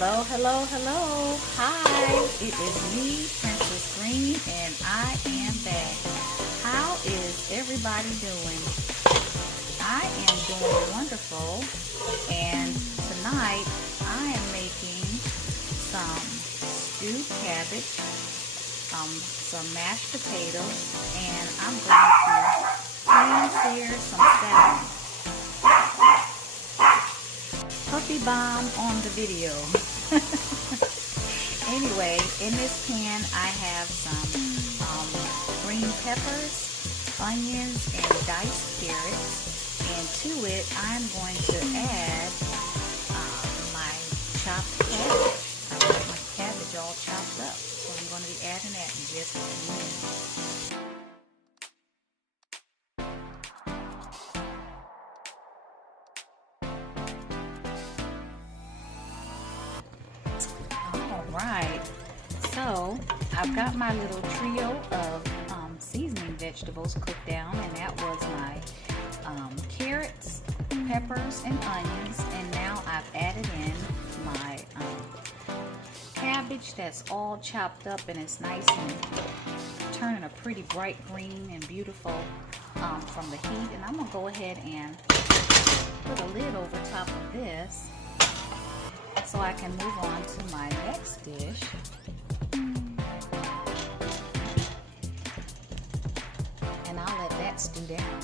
Hello, hello, hello. Hi, it is me, Princess Green, and I am back. How is everybody doing? I am doing wonderful, and tonight I am making some stewed cabbage, some mashed potatoes, and I'm going to pan-sear some salmon. Puppy bomb on the video. Anyway, in this pan I have some green peppers, onions, and diced carrots. And to it, I'm going to add my chopped cabbage. I got my cabbage all chopped up, so I'm going to be adding that in just a few minutes. Alright, so I've got my little trio of seasoning vegetables cooked down, and that was my carrots, peppers, and onions, and now I've added in my cabbage that's all chopped up, and it's nice and turning a pretty bright green and beautiful from the heat. And I'm going to go ahead and put a lid over top of this so I can move on to my next dish. And I'll let that stew down.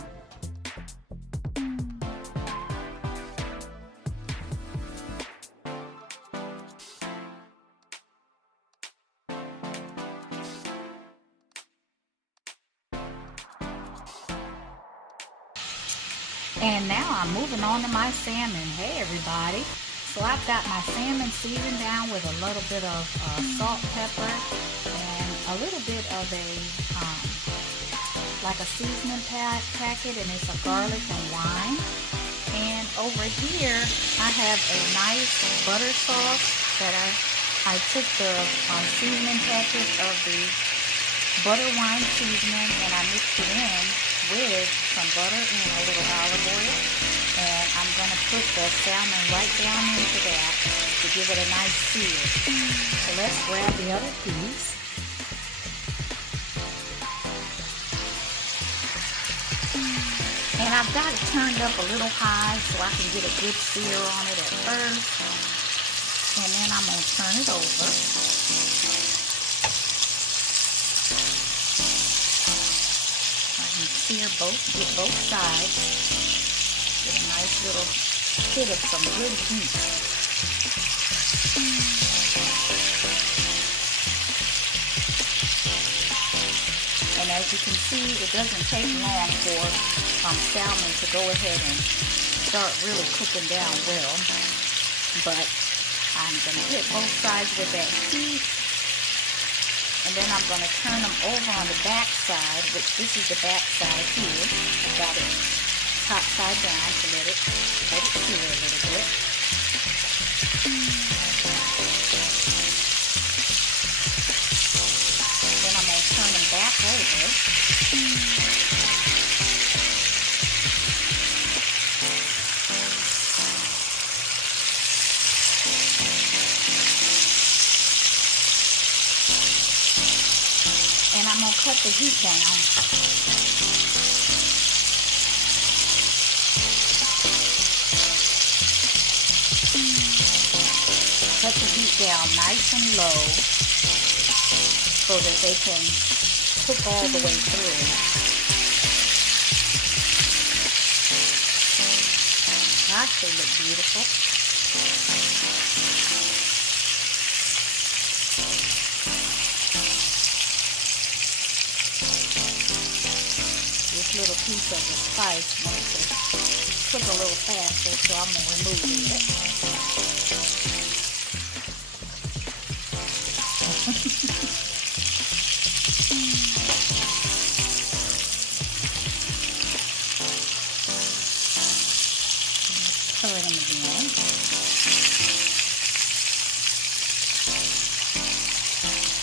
And now I'm moving on to my salmon. Hey everybody. So I've got my salmon seasoned down with a little bit of salt, pepper, and a little bit of like a seasoning packet, and it's a garlic and wine. And over here I have a nice butter sauce that I took the seasoning packet of the butter wine seasoning, and I mixed it in with some butter and a little olive oil. And I'm going to put the salmon right down into that to give it a nice sear. So let's grab the other piece. And I've got it turned up a little high so I can get a good sear on it at first. And then I'm going to turn it over. I can sear get both sides. Get a nice little hit of some good heat. And as you can see, it doesn't take long for salmon to go ahead and start really cooking down well. But I'm going to hit both sides with that heat. And then I'm going to turn them over on the back side, which this is the back side here. I've got it top side down to let it sear a little bit. Then I'm going to turn them back over. And I'm going to cut the heat down. Cut the heat down nice and low so that they can cook all the way through. Gosh, they look beautiful. This little piece of the spice wants to cook a little faster, so I'm going to remove it. Color them again.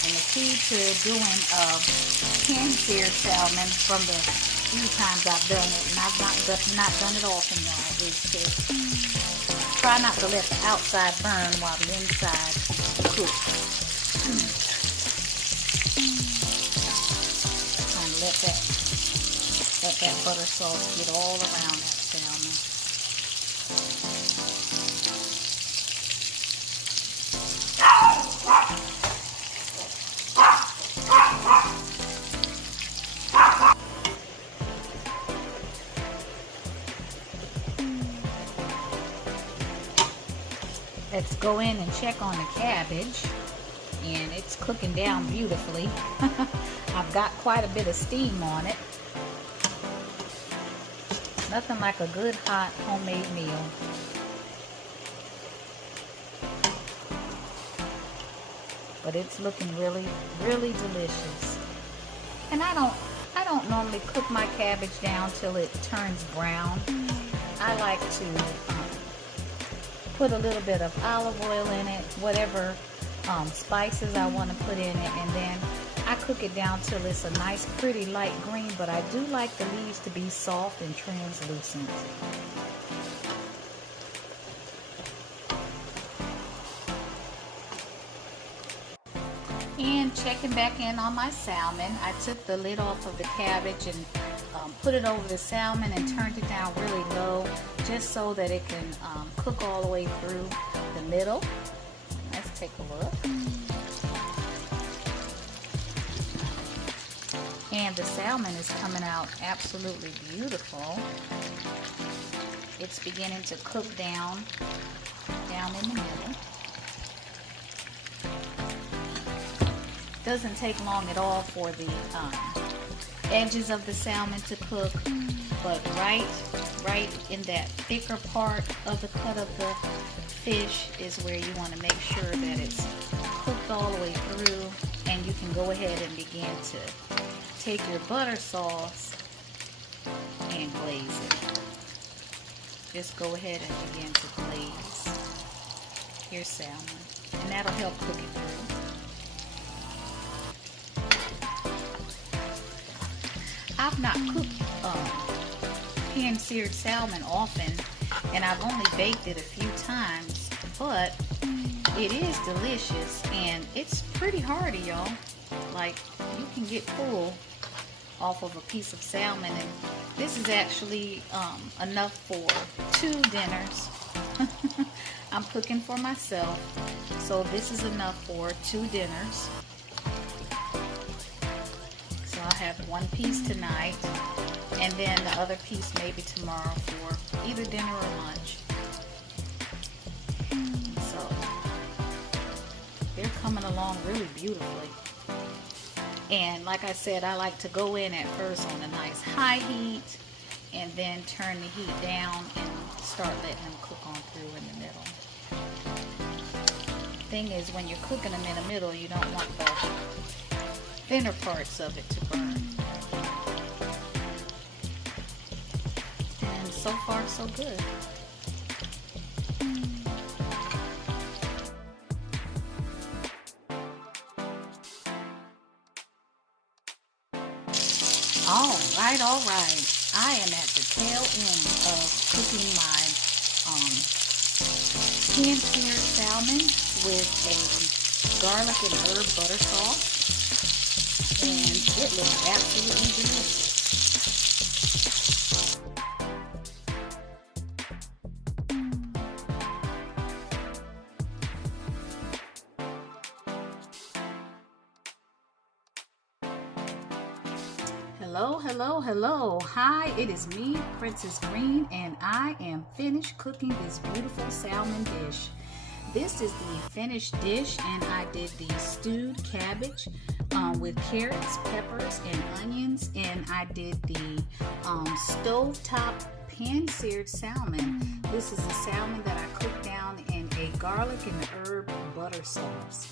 And the key to doing pan-seared salmon from the few times I've done it, and I've not done it often, y'all, is to try not to let the outside burn while the inside cooks. Trying to let that butter sauce get all around that salmon. Let's go in and check on the cabbage, and it's cooking down beautifully. I've got quite a bit of steam on it. Nothing like a good hot homemade meal. But it's looking really, really delicious. And I don't normally cook my cabbage down till it turns brown. I like to put a little bit of olive oil in it, whatever spices I want to put in it, and then I cook it down till it's a nice pretty light green, but I do like the leaves to be soft and translucent. And checking back in on my salmon, I took the lid off of the cabbage and put it over the salmon and turned it down really low, just so that it can cook all the way through the middle. Let's take a look. And the salmon is coming out absolutely beautiful. It's beginning to cook down in the middle. Doesn't take long at all for the edges of the salmon to cook, but right in that thicker part of the cut of the fish is where you want to make sure that it's cooked all the way through, and you can go ahead and begin to take your butter sauce and glaze it. Just go ahead and begin to glaze your salmon, and that'll help cook it through. I've not cooked pan-seared salmon often, and I've only baked it a few times, but it is delicious, and it's pretty hearty, y'all. Like, you can get full off of a piece of salmon, and this is actually enough for 2 dinners. I'm cooking for myself, so this is enough for 2 dinners. I'll have 1 piece tonight, and then the other piece maybe tomorrow for either dinner or lunch. So they're coming along really beautifully. And like I said, I like to go in at first on a nice high heat, and then turn the heat down and start letting them cook on through in the middle. Thing is, when you're cooking them in the middle, you don't want the thinner parts of it to burn. And so far so good. All right. I am at the tail end of cooking my pan-seared salmon with a garlic and herb butter sauce. And it looks absolutely delicious. Hello. Hi, it is me, Princess Green, and I am finished cooking this beautiful salmon dish. This is the finished dish, and I did the stewed cabbage with carrots, peppers, and onions, and I did the stovetop pan-seared salmon. This is the salmon that I cooked down in a garlic and herb butter sauce.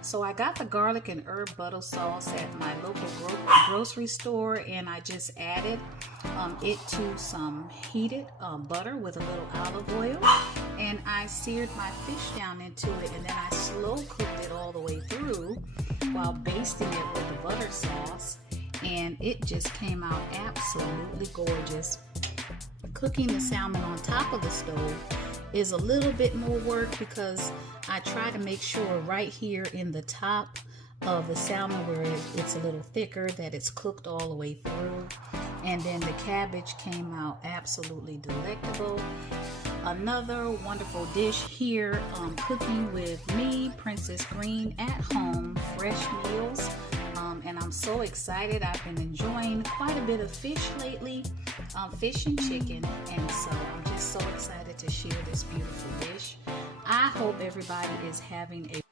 So I got the garlic and herb butter sauce at my local grocery store, and I just added it to some heated butter with a little olive oil, and I seared my fish down into it, and then I slow cooked it all the way through while basting it with the butter sauce, and it just came out absolutely gorgeous. Cooking the salmon on top of the stove, is a little bit more work because I try to make sure right here in the top of the salmon where it's a little thicker that it's cooked all the way through. And then the cabbage came out absolutely delectable. Another wonderful dish here, cooking with me, Princess Green, at home, fresh meals. And I'm so excited. I've been enjoying quite a bit of fish lately, fish and chicken, and so I'm just so excited to share this beautiful dish. I hope everybody is having a